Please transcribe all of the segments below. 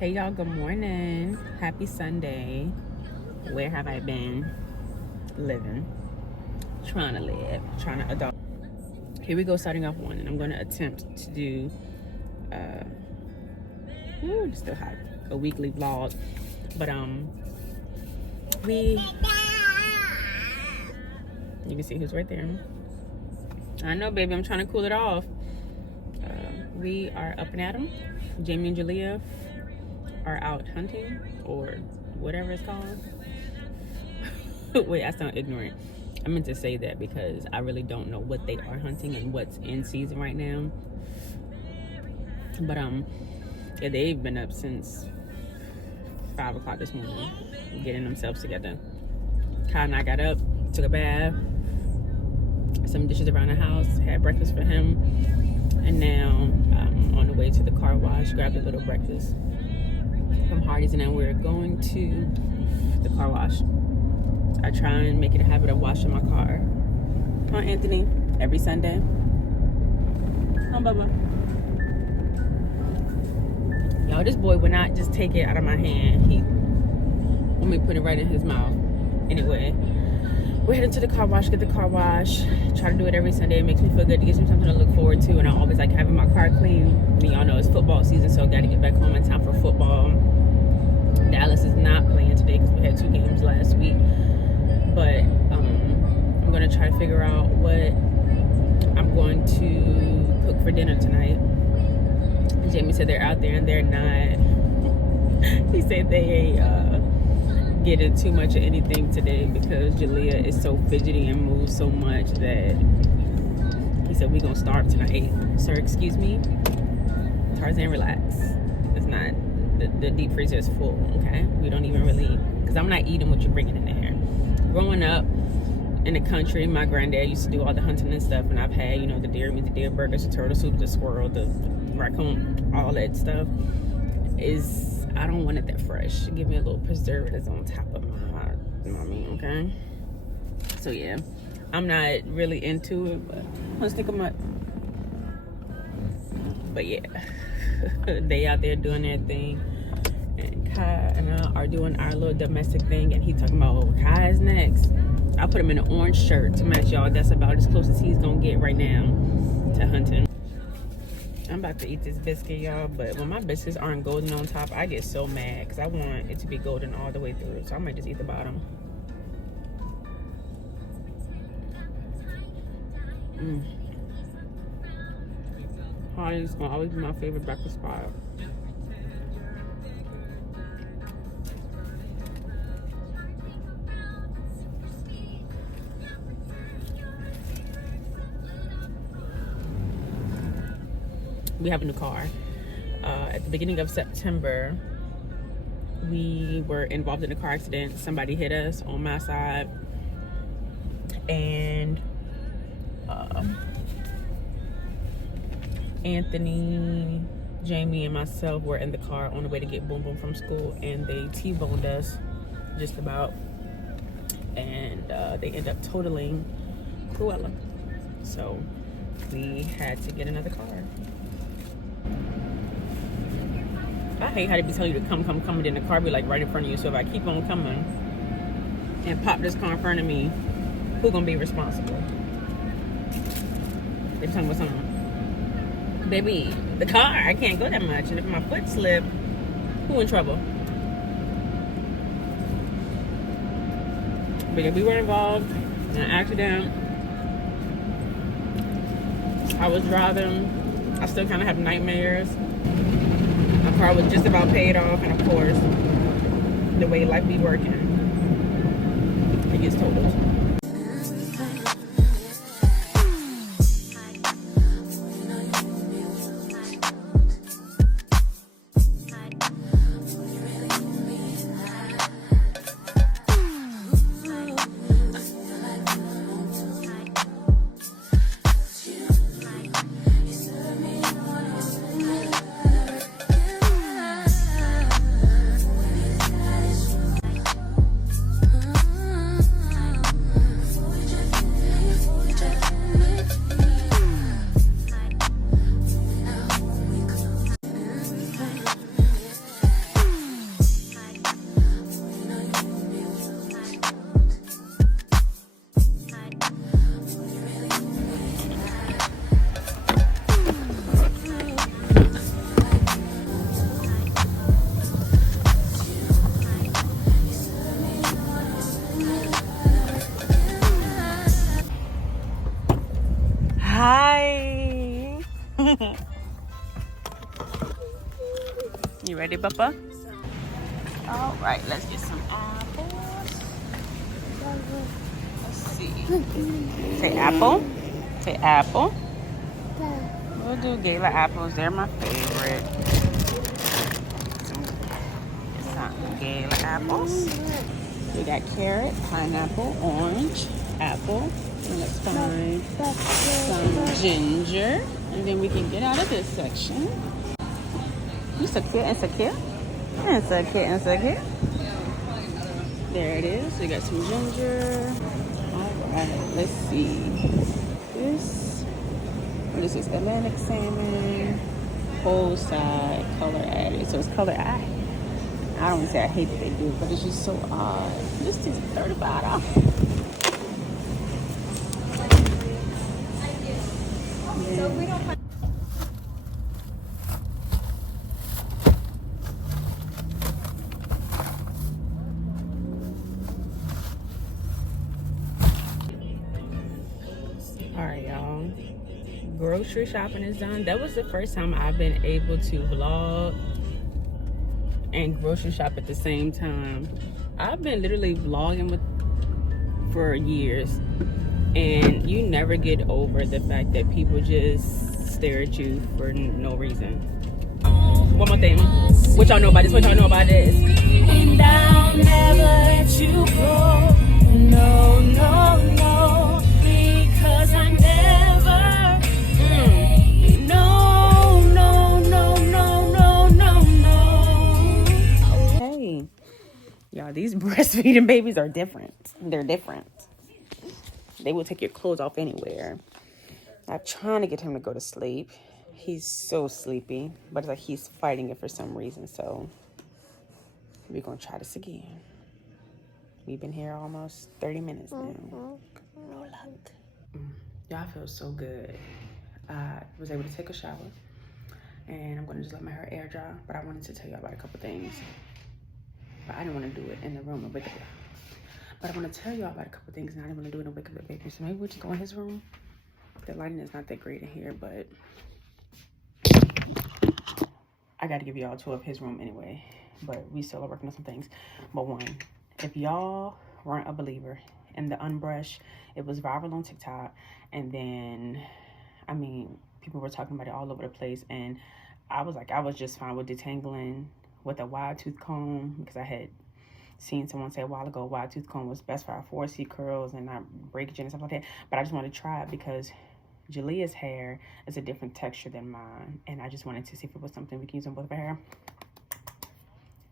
Hey y'all, good morning. Happy Sunday. Where have I been? Living. Trying to live. Trying to adult. Here we go, starting off one, and I'm going to attempt to do it's still hot, a weekly vlog. But you can see who's right there. I know, baby, I'm trying to cool it off. We are up and at 'em. Jamie and Julia are out hunting, or whatever it's called. Wait, I sound ignorant. I meant to say that because I really don't know what they are hunting and what's in season right now. But yeah, they've been up since 5 o'clock this morning, getting themselves together. Kai and I got up, took a bath, some dishes around the house, had breakfast for him, and now on the way to the car wash, grabbed a little breakfast from Hardee's, and then we're going to the car wash. I try and make it a habit of washing my car. Huh, Anthony? Every Sunday. Huh, Bubba? Y'all, this boy would not just take it out of my hand. He want me to put it right in his mouth. Anyway, we're heading to the car wash, get the car wash. Try to do it every Sunday. It makes me feel good. It gives me something to look forward to. And I always like having my car clean. I mean, y'all know it's football season, so got to get back home in time for football. Dallas is not playing today because we had 2 games last week. But I'm going to try to figure out what I'm going to cook for dinner tonight. Jamie said they're out there and they're not. He said they ain't getting too much of anything today because Julia is so fidgety and moves so much that he said we're going to starve tonight. Sir, excuse me? Tarzan, relax. It's not, the deep freezer is full, okay? We don't even really, because I'm not eating what you're bringing in there. Growing up in the country, my granddad used to do all the hunting and stuff, and I've had, the deer meat, the deer burgers, the turtle soup, the squirrel, the raccoon, all that stuff. I don't want it that fresh. Give me a little preservatives on top of my meat, okay? So yeah, I'm not really into it, but let's think of my. But yeah, they out there doing their thing, and Kai and I are doing our little domestic thing, and he talking about Kai's next. I put him in an orange shirt to match, y'all. That's about as close as he's gonna get right now to hunting. I'm about to eat this biscuit, y'all, but when my biscuits aren't golden on top, I get so mad because I want it to be golden all the way through. So I might just eat the bottom. Hardee's gonna always be my favorite breakfast spot. We have a new car. At the beginning of September, we were involved in a car accident. Somebody hit us on my side, and Anthony, Jamie, and myself were in the car on the way to get Boom Boom from school, and they T-boned us just about, and they ended up totaling Cruella. So we had to get another car. I hate how they be telling you to come, and then the car be like right in front of you. So if I keep on coming and pop this car in front of me, who gonna be responsible? They be talking about something. Baby, the car, I can't go that much. And if my foot slip, who in trouble? But yeah, we were involved in an accident. I was driving. I still kind of have nightmares. My car was just about paid off, and of course, the way life be working, it gets totaled. Hi. You ready, Papa? All right, let's get some apples. Let's see. Say apple. Say apple. We'll do Gala apples. They're my favorite. Some Gala apples. We got carrot, pineapple, orange, apple. And let's find some ginger. And then we can get out of this section. Insecure. There it is. We got some ginger. All right, let's see. What is this? Atlantic salmon, whole side, color added. So it's color added. I don't want to say I hate that they do it, but it's just so odd. This is $35. So we don't. All right, y'all. Grocery shopping is done. That was the first time I've been able to vlog and grocery shop at the same time. I've been literally vlogging for years, and you never get over the fact that people just stare at you for no reason. One more thing. What y'all know about this? And I'll never let you go. No, because I never. Hey, y'all, these breastfeeding babies are different. They're different. They will take your clothes off anywhere. I'm trying to get him to go to sleep. He's so sleepy, but it's like he's fighting it for some reason. So we're gonna try this again. We've been here almost 30 minutes now. No luck. Y'all feel so good. I was able to take a shower, and I'm gonna just let my hair air dry. But I wanted to tell you about a couple things. But I didn't want to do it in the room. But I want to tell you about a couple things, and I didn't want to do it in the wake of the baby. So maybe we'll just go in his room. The lighting is not that great in here, but I got to give y'all a tour of his room anyway. But we still are working on some things. But one, if y'all weren't a believer in the unbrush, it was viral on TikTok. And then, I mean, people were talking about it all over the place. And I was just fine with detangling with a wide tooth comb, because I had seen someone say a while ago wide tooth comb was best for our 4C curls and not breakage and stuff like that. But I just wanted to try it because Jalea's hair is a different texture than mine, and I just wanted to see if it was something we can use on both of our hair.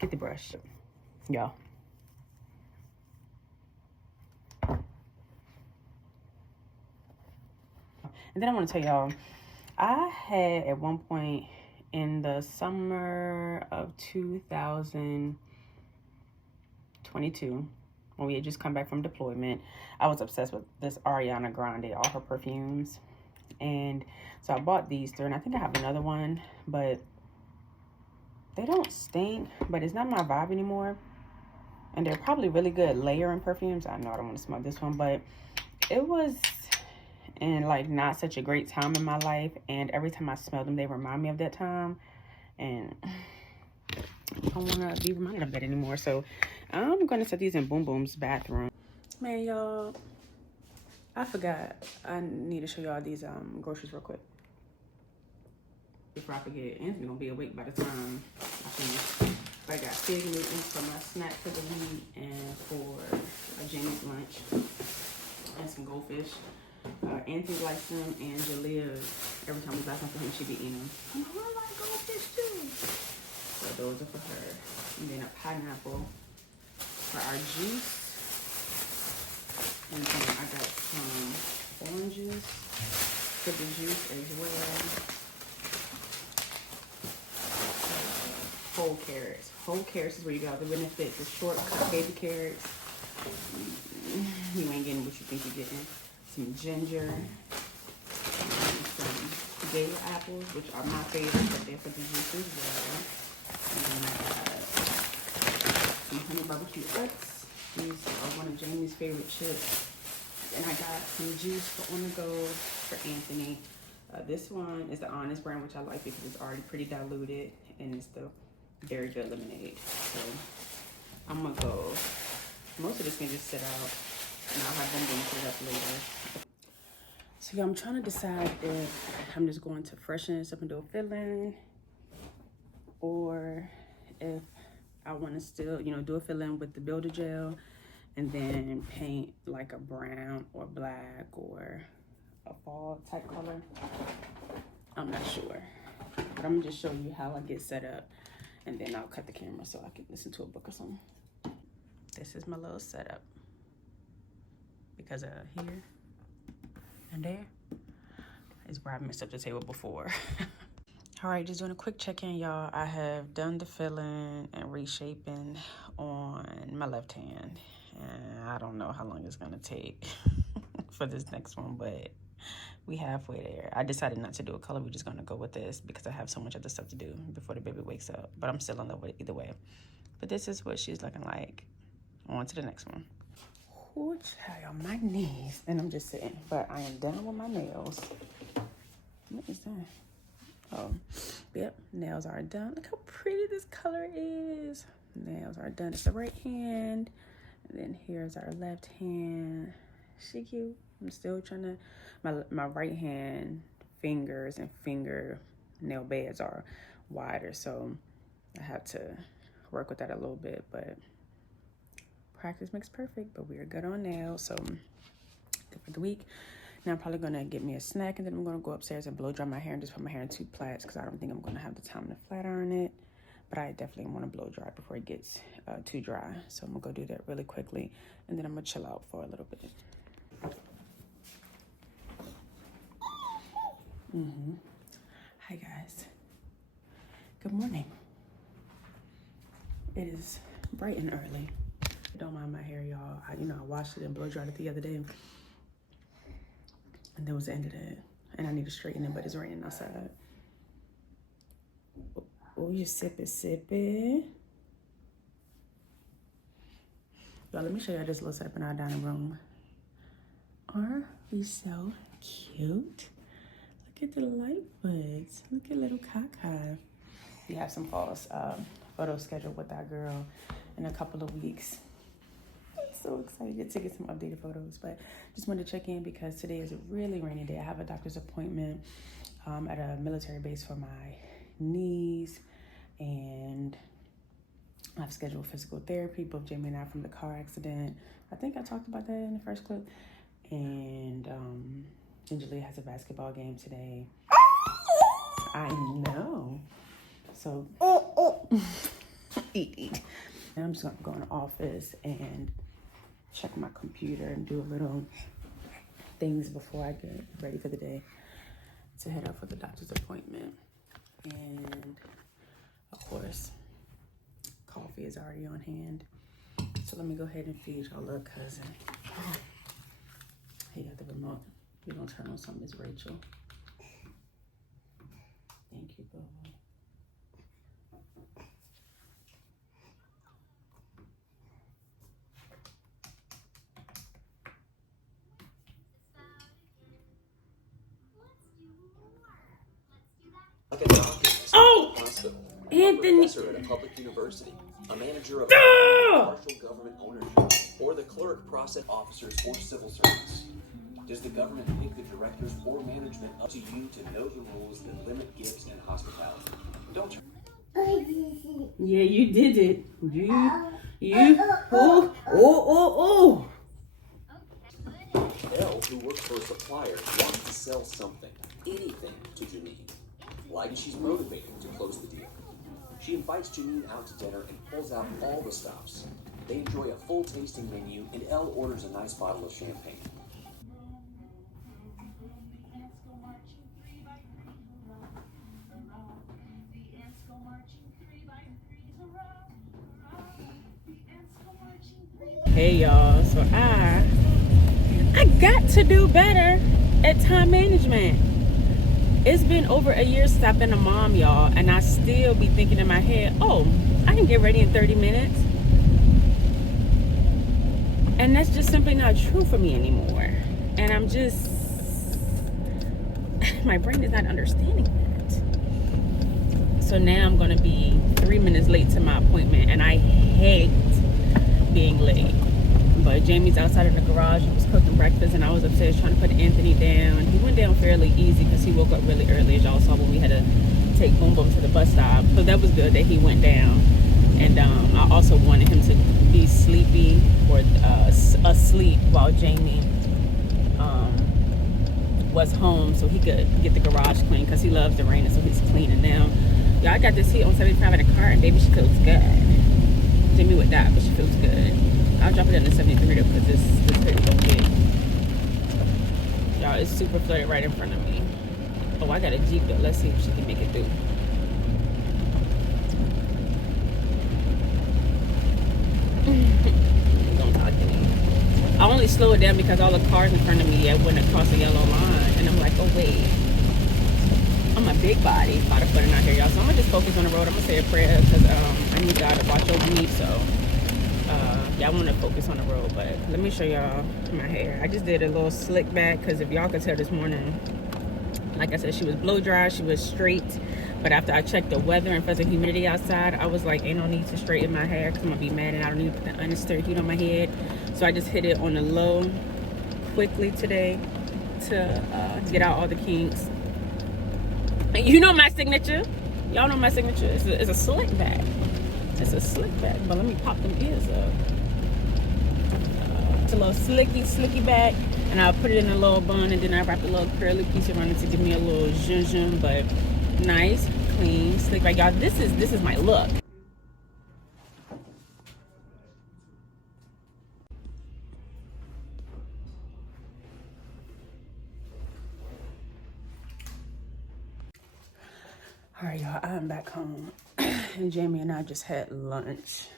Get the brush, y'all. And then I want to tell y'all, I had at one point in the summer of 2022, when we had just come back from deployment, I was obsessed with this Ariana Grande, all her perfumes. And so I bought these three, and I think I have another one, but they don't stink, but it's not my vibe anymore. And they're probably really good layering perfumes. I know I don't want to smell this one, but it was in like not such a great time in my life, and every time I smell them, they remind me of that time, and I don't want to be reminded of that anymore. So I'm going to set these in Boom Boom's bathroom. Man, y'all, I forgot. I need to show y'all these groceries real quick before I forget. Anthony's gonna be awake by the time I finish. But I got fig Newtons for my snack for the week and for Jamie's lunch, and some goldfish. Anthony likes them, and Jalea, every time we buy something for him, she be eating them. I like goldfish too. So those are for her. And then a pineapple for our juice. And then I got some oranges for the juice as well. Whole carrots. Whole carrots is where you got the benefit, the shortcut baby carrots. You ain't getting what you think you're getting. Some ginger. And some Gala apples, which are my favorite, but they're for the juice as well. And then I got some honey barbecue nuts. These are one of Jamie's favorite chips. And I got some juice for on the go for Anthony. This one is the Honest brand, which I like because it's already pretty diluted, and it's the very good lemonade. So I'm gonna go. Most of this can just sit out, and I'll have them put it up later. So yeah, I'm trying to decide if I'm just going to freshen this up and do a fill-in, or if I want to still, you know, do a fill-in with the builder gel and then paint like a brown or black or a fall type color. I'm not sure, but I'm gonna just show you how I get set up, and then I'll cut the camera so I can listen to a book or something. This is my little setup because here and there is where I messed up the table before. All right, just doing a quick check-in, y'all. I have done the filling and reshaping on my left hand, and I don't know how long it's gonna take for this next one, but we halfway there. I decided not to do a color. We're just gonna go with this because I have so much other stuff to do before the baby wakes up, but I'm still in love with it either way. But this is what she's looking like. On to the next one. Oh, child, my knees. And I'm just sitting, but I am done with my nails. What is that? Oh, yep, nails are done. Look how pretty this color is. Nails are done. It's the right hand. And then here's our left hand. She cute. I'm still trying to, my right hand fingers and finger nail beds are wider, so I have to work with that a little bit, but practice makes perfect. But we are good on nails, so good for the week. Now I'm probably gonna get me a snack, and then I'm gonna go upstairs and blow dry my hair and just put my hair in 2 plaits because I don't think I'm gonna have the time to flat iron it, but I definitely want to blow dry before it gets too dry. So I'm gonna go do that really quickly, and then I'm gonna chill out for a little bit. Hi guys, good morning. It is bright and early. Don't mind my hair, y'all. I washed it and blow dried it the other day, and that was the end of that. And I need to straighten it, but it's raining outside. Oh, you sipping. Y'all, let me show y'all this little setup in our dining room. Aren't we so cute? Look at the light buds. Look at little Kaka. We have some false photos scheduled with our girl in a couple of weeks. I'm so excited to get some updated photos, but just wanted to check in because today is a really rainy day. I have a doctor's appointment at a military base for my knees, and I've scheduled physical therapy, both Jamie and I, from the car accident. I think I talked about that in the first clip. And Gingerly has a basketball game today. I know. So, eat. And I'm just gonna go in the office and check my computer and do a little things before I get ready for the day to head out for the doctor's appointment. And of course, coffee is already on hand. So let me go ahead and feed y'all little cousin. He got the remote. We're gonna turn on some Miss Rachel. Thank you, boo. Like a doctor, hospital, Anthony. a professor at a public university, a manager of partial government ownership, or the clerk, process officers, or civil servants. Does the government pick the directors or management? Up to you to know the rules that limit gifts and hospitality. Don't turn. Yeah, you did it. Oh. Elle, who works for a supplier, wants to sell something, anything, to Janine. Like she's motivated to close the deal. She invites Janine out to dinner and pulls out all the stops. They enjoy a full tasting menu, and Elle orders a nice bottle of champagne. Hey y'all, so I got to do better at time management. It's been over a year since I've been a mom, y'all, and I still be thinking in my head, oh, I can get ready in 30 minutes. And that's just simply not true for me anymore. And I'm just, my brain is not understanding that. So now I'm gonna be 3 minutes late to my appointment, and I hate being late. But Jamie's outside in the garage and was cooking breakfast, and I was upstairs trying to put Anthony down. He went down fairly easy because he woke up really early, as y'all saw when we had to take Boom Boom to the bus stop. So that was good that he went down. And I also wanted him to be sleepy or asleep while Jamie was home, so he could get the garage clean because he loves the rain, and so he's cleaning now. Y'all, I got this heat on 75 in the car, and baby, she feels good. Jamie would die, but she feels good. I'll drop it in the 73 though, because this hoodie don't get. Y'all, it's super flooded right in front of me. Oh, I got a Jeep though. Let's see if she can make it through. Don't talk to me. I only slow it down because all the cars in front of me went across the yellow line, and I'm like, oh wait, I'm a big body, about to put it out here, y'all. So I'm gonna just focus on the road. I'm gonna say a prayer because I need God to watch over me. So yeah, I want to focus on the road. But let me show y'all my hair. I just did a little slick back because if y'all could tell this morning, like I said, she was blow dry, she was straight. But after I checked the weather and felt the humidity outside, I was like, ain't no need to straighten my hair because I'm gonna be mad and I don't need to put the unstirred heat on my head. So I just hit it on the low quickly today to get out all the kinks. And you know my signature. Y'all know my signature. It's a slick back. It's a slick back. But let me pop them ears up. It's a little slicky back. And I'll put it in a little bun, and then I wrap a little curly piece around it to give me a little zhuzh. But nice, clean, slick back. Y'all, this is my look. All right, y'all, I'm back home. And Jamie and I just had lunch.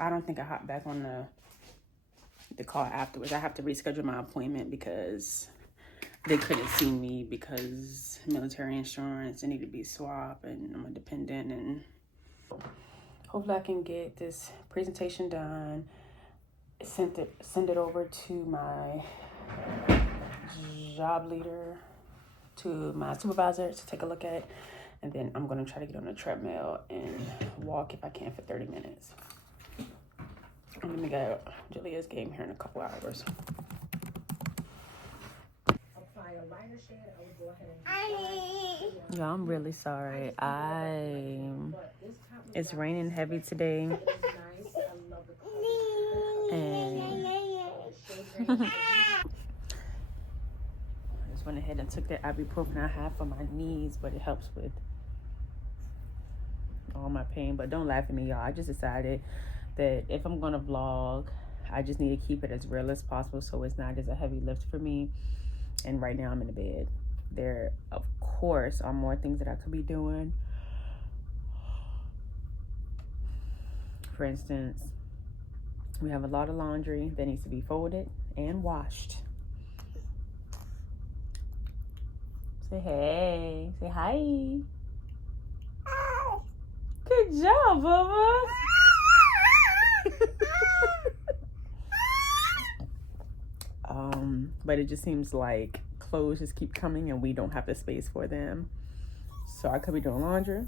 I don't think I hopped back on the call afterwards. I have to reschedule my appointment because they couldn't see me because military insurance, it need to be swapped, and I'm a dependent, and hopefully I can get this presentation done, send it over to my job leader, to my supervisor to take a look at, and then I'm gonna try to get on the treadmill and walk if I can for 30 minutes. I'm gonna get Julia's game here in a couple hours. Y'all, I'm really sorry. It's raining heavy today. And I just went ahead and took that ibuprofen I have for my knees, but it helps with all my pain. But don't laugh at me, y'all. I just decided that if I'm gonna vlog, I just need to keep it as real as possible so it's not as a heavy lift for me. And right now I'm in the bed. There, of course, are more things that I could be doing. For instance, we have a lot of laundry that needs to be folded and washed. Say hey. Say hi. Good job, Bubba. But it just seems like clothes just keep coming and we don't have the space for them. So I could be doing laundry.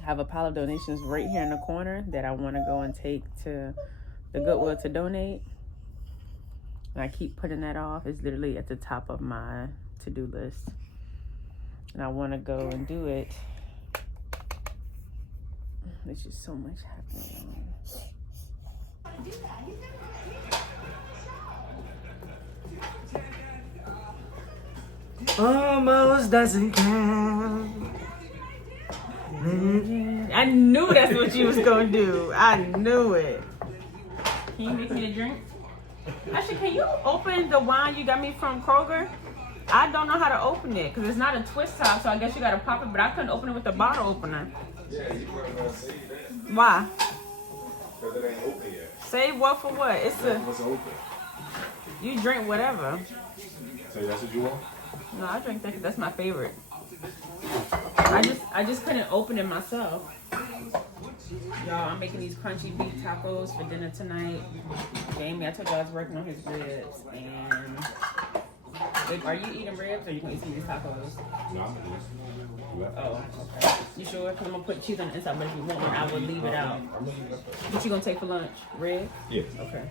I have a pile of donations right here in the corner that I want to go and take to the Goodwill to donate. And I keep putting that off. It's literally at the top of my to-do list. And I want to go and do it. There's just so much happening. Almost doesn't count. I knew that's what you was gonna do. I knew it. Can you make me a drink? Actually, can you open the wine you got me from Kroger? I don't know how to open it because it's not a twist top, so I guess you gotta pop it. But I couldn't open it with a bottle opener. Yeah, you weren't gonna save that. Why? Because it ain't open yet. Save what for what? It's That's a what's open. you drink whatever. So that's what you want? No, I drink that 'cause that's my favorite. I just couldn't open it myself. Y'all, I'm making these crunchy beef tacos for dinner tonight. Jamie, I told you I was working on his ribs, and Are you eating ribs or are you gonna eat some of these tacos? No, I'm gonna do it. Oh, okay. You sure? Because I'm gonna put cheese on the inside, but if you want one, I will leave it out. What you gonna take for lunch? Ribs? Yeah. Okay.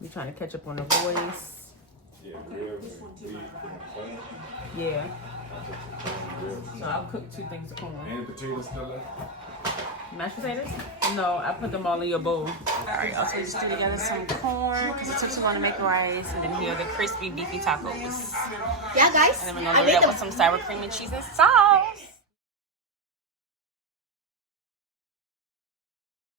You trying to catch up on the voice? Yeah, ribs and beef and corn. Yeah. I'll take some corn ribs. So I'll cook 2 things of corn. And potatoes still left? Mashed potatoes? No, I put them all in your bowl. Alright, also just threw together some corn because it took too long to make rice. And then here are the crispy beefy tacos. Yeah, guys. And then we're gonna load it up with some sour cream and cheese and sauce.